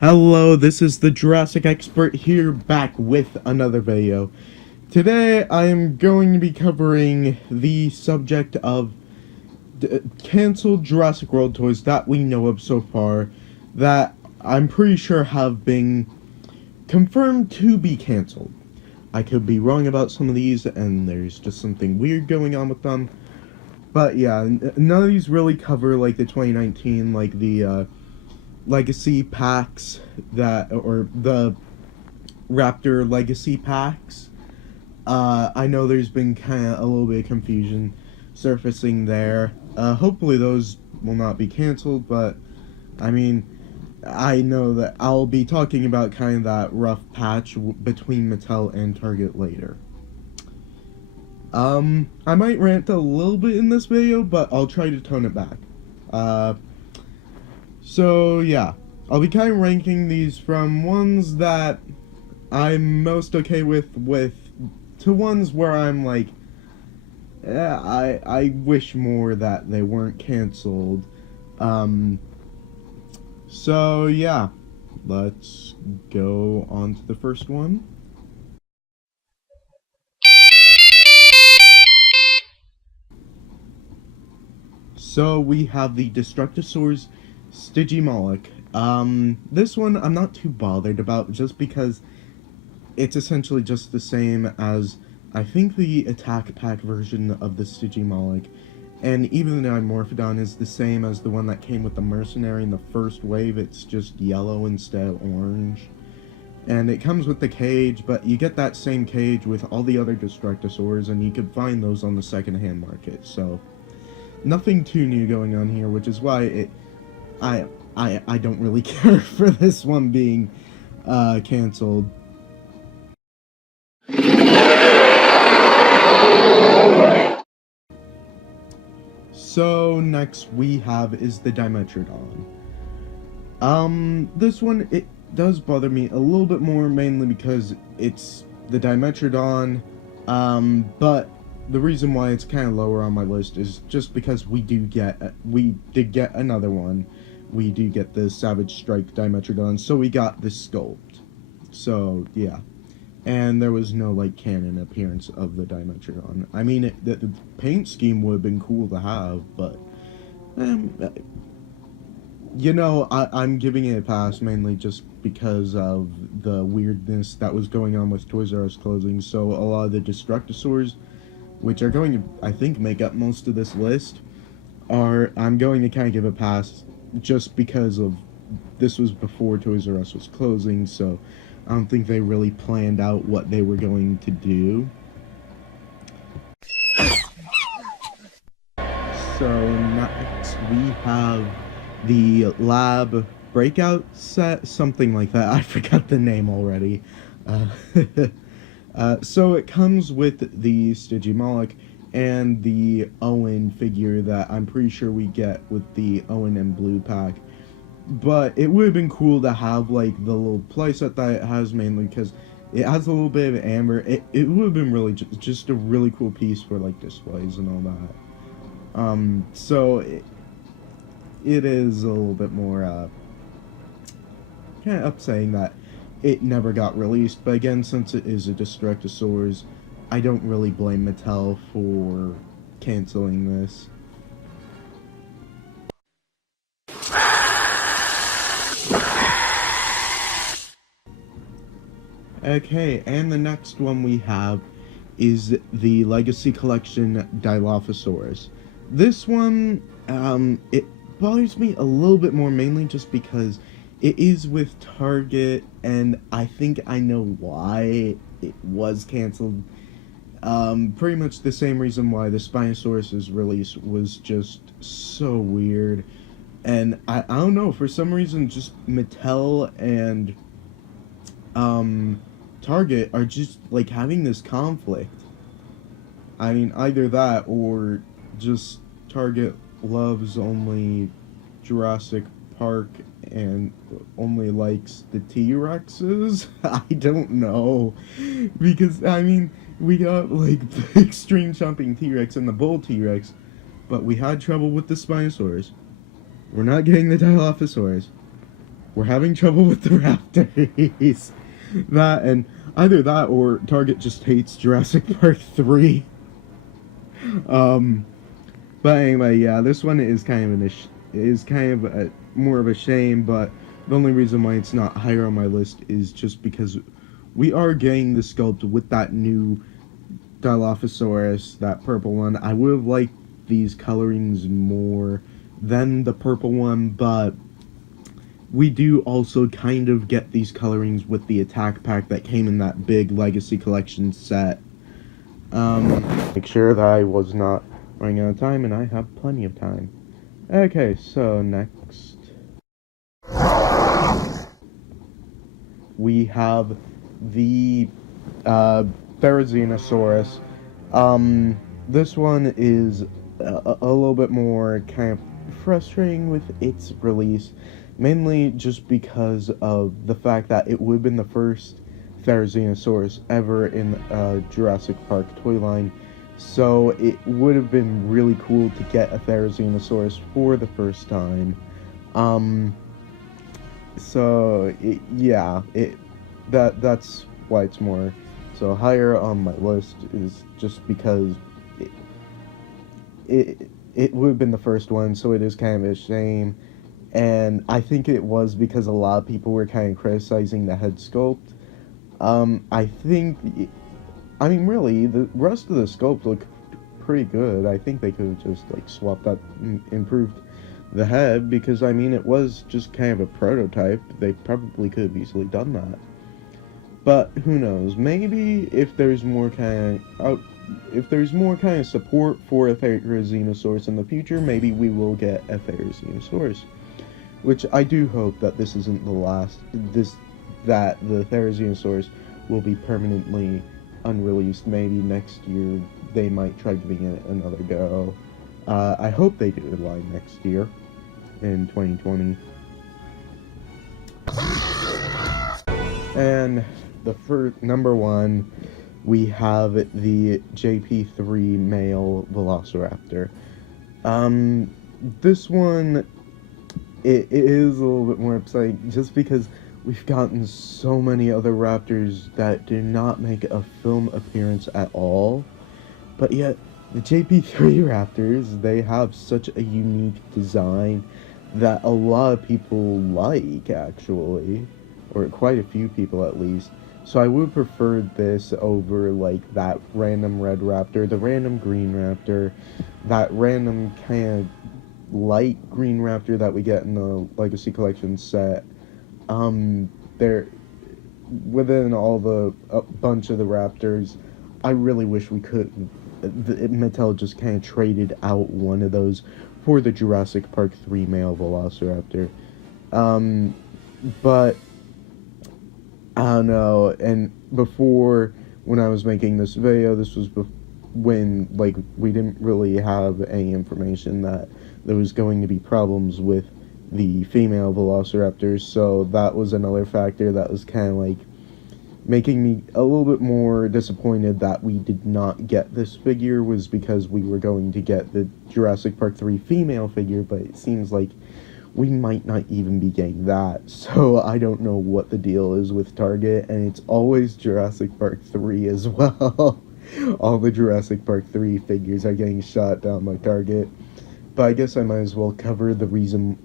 Hello, this is the Jurassic Expert here, back with another video. Today I am going to be covering the subject of canceled Jurassic World toys that we know of so far, that I'm pretty sure have been confirmed to be canceled. I could be wrong about some of these, and there's just something weird going on with them. But yeah, none of these really cover like the 2019, like the legacy packs or the Raptor legacy packs. I know there's been kind of a little bit of confusion surfacing there. Hopefully those will not be canceled, but I mean, I know that I'll be talking about kind of that rough patch between Mattel and Target later. I might rant a little bit in this video, but I'll try to tone it back. So yeah, I'll be kind of ranking these from ones that I'm most okay with to ones where I'm like, I wish more that they weren't canceled. So yeah, let's go on to the first one. So we have the Destructors Stygimoloch. This one I'm not too bothered about, just because it's essentially just the same as, I think, the attack pack version of the Stygimoloch, and even the Dimorphodon is the same as the one that came with the Mercenary in the first wave. It's just yellow instead of orange. And it comes with the cage, but you get that same cage with all the other Destructosaurs, and you can find those on the secondhand market, so nothing too new going on here, which is why I don't really care for this one being canceled. So next we have is the Dimetrodon. This one, it does bother me a little bit more, mainly because it's the Dimetrodon, but the reason why it's kind of lower on my list is just because we did get another one. We do get the Savage Strike Dimetrodon, so we got the sculpt. So yeah, and there was no like canon appearance of the Dimetrodon. I mean, the paint scheme would have been cool to have, but you know, I'm giving it a pass mainly just because of the weirdness that was going on with Toys R Us closing. So a lot of the Destructosaurs, which are going to, I think, make up most of this list, I'm going to kind of give a pass just because of this was before Toys R Us was closing, so I don't think they really planned out what they were going to do. So next we have the Lab Breakout set, something like that. I forgot the name already. So it comes with the Stygimoloch and the Owen figure that I'm pretty sure we get with the Owen and Blue pack. But it would have been cool to have like the little playset that it has, mainly because it has a little bit of amber. It would have been really just a really cool piece for like displays and all that. So it is a little bit more kind of upsetting that it never got released, but again, since it is a Destructosaurus, I don't really blame Mattel for canceling this. Okay, and the next one we have is the Legacy Collection Dilophosaurus. This one, it bothers me a little bit more, mainly just because it is with Target, and I think I know why it was canceled. Pretty much the same reason why the Spinosaurus's release was just so weird. And I don't know, for some reason, just Mattel and Target are just like having this conflict. I mean, either that or just Target loves only Jurassic Park and only likes the T-Rexes. I don't know, because I mean, we got like the Extreme Chomping T-Rex and the Bull T-Rex, but we had trouble with the Spinosaurus. We're not getting the Dilophosaurus. we're having trouble with the Raptors. That, and either that or Target just hates Jurassic Park 3. But anyway, yeah, this one is kind of more of a shame, but the only reason why it's not higher on my list is just because we are getting the sculpt with that new Dilophosaurus, that purple one. I would have liked these colorings more than the purple one, but we do also kind of get these colorings with the attack pack that came in that big Legacy Collection set. Make sure that I was not running out of time, and I have plenty of time. Okay, so next we have the Therizinosaurus. This one is a little bit more kind of frustrating with its release, mainly just because of the fact that it would have been the first Therizinosaurus ever in Jurassic Park toy line, so it would have been really cool to get a Therizinosaurus for the first time. That's why it's more so higher on my list, is just because it would have been the first one, so it is kind of a shame. And I think it was because a lot of people were kind of criticizing the head sculpt. Really, the rest of the sculpt looked pretty good. I think they could have just, like, swapped out and improved the head, because, I mean, it was just kind of a prototype. They probably could have easily done that. But, who knows, maybe if there's more kind of support for a Therizinosaurus in the future, maybe we will get a Therizinosaurus. Which I do hope that this isn't the last, that the Therizinosaurus will be permanently unreleased. Maybe next year they might try giving it another go. I hope they do the line next year, in 2020. And for number one, we have the JP3 male Velociraptor. This one, it is a little bit more upsetting, just because we've gotten so many other raptors that do not make a film appearance at all, but yet the JP3 raptors, they have such a unique design that a lot of people like, actually, or quite a few people at least. So I would prefer this over, like, that random red raptor, the random green raptor, that random kind of light green raptor that we get in the Legacy Collection set. They're within all the bunch of the raptors. I really wish we could. Mattel just kind of traded out one of those for the Jurassic Park 3 male Velociraptor. But I don't know. And before, when I was making this video, this was when, like, we didn't really have any information that there was going to be problems with the female Velociraptors, so that was another factor that was kind of, like, making me a little bit more disappointed that we did not get this figure, was because we were going to get the Jurassic Park 3 female figure, but it seems like we might not even be getting that, so I don't know what the deal is with Target, and it's always Jurassic Park 3 as well. All the Jurassic Park 3 figures are getting shot down by Target. But I guess I might as well cover the reason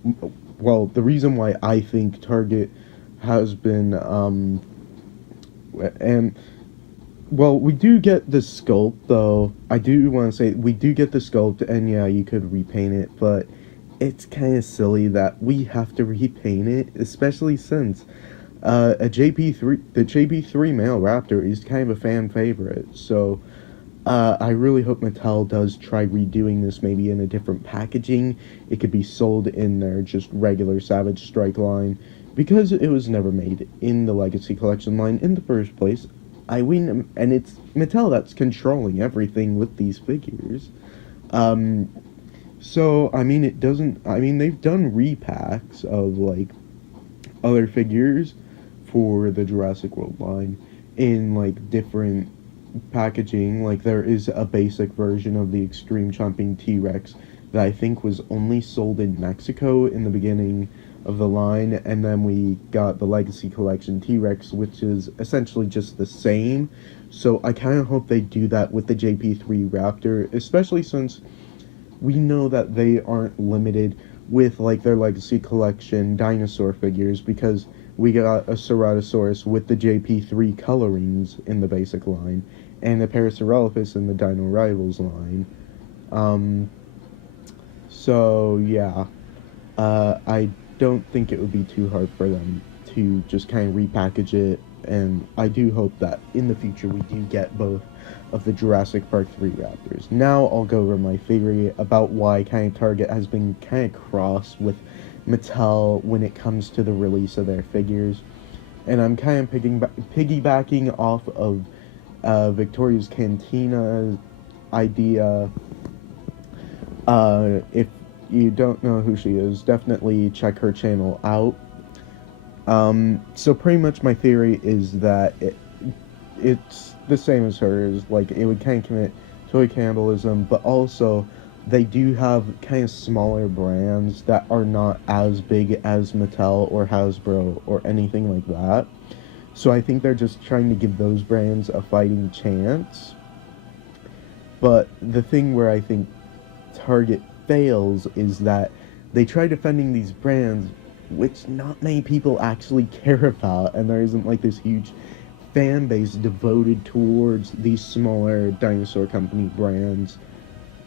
why I think Target has been, we do get the sculpt, though. I do want to say, we do get the sculpt, and yeah, you could repaint it, but it's kind of silly that we have to repaint it, especially since the JP3 male Raptor is kind of a fan favorite, so I really hope Mattel does try redoing this, maybe in a different packaging. It could be sold in their just regular Savage Strike line, because it was never made in the Legacy Collection line in the first place. And it's Mattel that's controlling everything with these figures. So, I mean, they've done repacks of, like, other figures for the Jurassic World line in, like, different packaging. Like, there is a basic version of the Extreme Chomping T-Rex that I think was only sold in Mexico in the beginning. of the line, and then we got the Legacy Collection T-Rex, which is essentially just the same. So I kind of hope they do that with the JP3 Raptor, especially since we know that they aren't limited with like their Legacy Collection dinosaur figures, because we got a Ceratosaurus with the JP3 colorings in the basic line, and a Parasaurolophus in the Dino Rivals line. So yeah, I don't think it would be too hard for them to just kind of repackage it, and I do hope that in the future we do get both of the Jurassic Park 3 Raptors. Now I'll go over my theory about why kind of Target has been kind of cross with Mattel when it comes to the release of their figures. And I'm kind of piggybacking off of Victoria's Cantina idea. If you don't know who she is, definitely check her channel out. So pretty much my theory is that it's the same as hers. Like, it would kind of commit toy cannibalism, but also they do have kind of smaller brands that are not as big as Mattel or Hasbro or anything like that. So I think they're just trying to give those brands a fighting chance. But the thing where I think Target fails is that they try defending these brands, which not many people actually care about, and there isn't like this huge fan base devoted towards these smaller dinosaur company brands.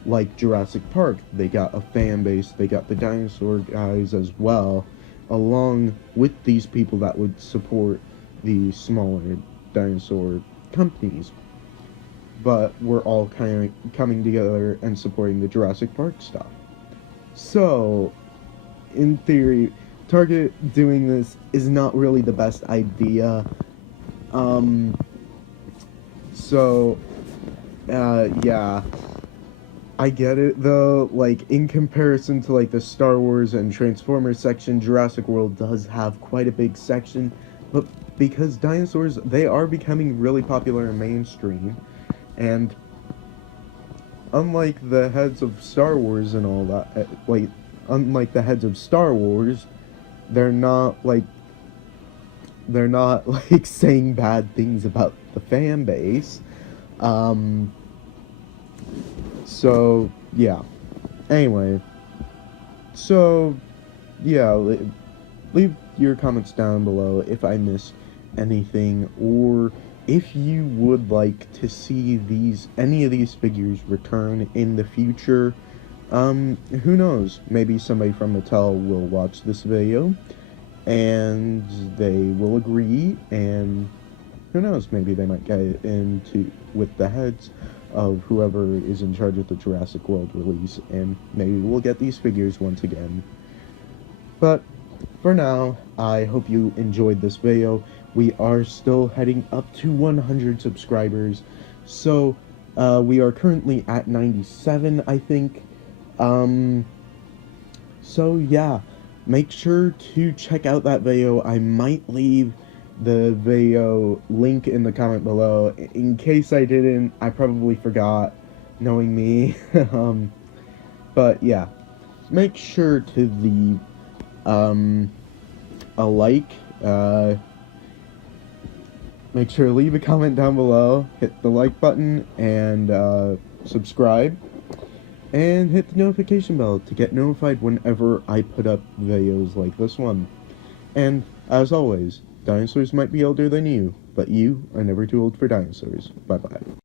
Like Jurassic Park, they got a fan base, they got the dinosaur guys as well, along with these people that would support the smaller dinosaur companies. But we're all kind of coming together and supporting the Jurassic Park stuff. So, in theory, Target doing this is not really the best idea. Yeah. I get it, though. Like, in comparison to, like, the Star Wars and Transformers section, Jurassic World does have quite a big section. But because dinosaurs, they are becoming really popular and mainstream. And unlike the heads of Star Wars and all that, unlike the heads of Star Wars, they're not saying bad things about the fan base. So yeah. Anyway, so yeah, leave your comments down below if I missed anything, or if you would like to see any of these figures return in the future. Who knows? Maybe somebody from Mattel will watch this video and they will agree, and who knows, maybe they might get into with the heads of whoever is in charge of the Jurassic World release, and maybe we'll get these figures once again. But for now, I hope you enjoyed this video. We are still heading up to 100 subscribers, so we are currently at 97, I think. So yeah, make sure to check out that video. I might leave the video link in the comment below. In case I didn't, I probably forgot, knowing me. But yeah, make sure to leave a like, make sure to leave a comment down below, hit the like button, and subscribe, and hit the notification bell to get notified whenever I put up videos like this one. And as always, dinosaurs might be older than you, but you are never too old for dinosaurs. Bye bye.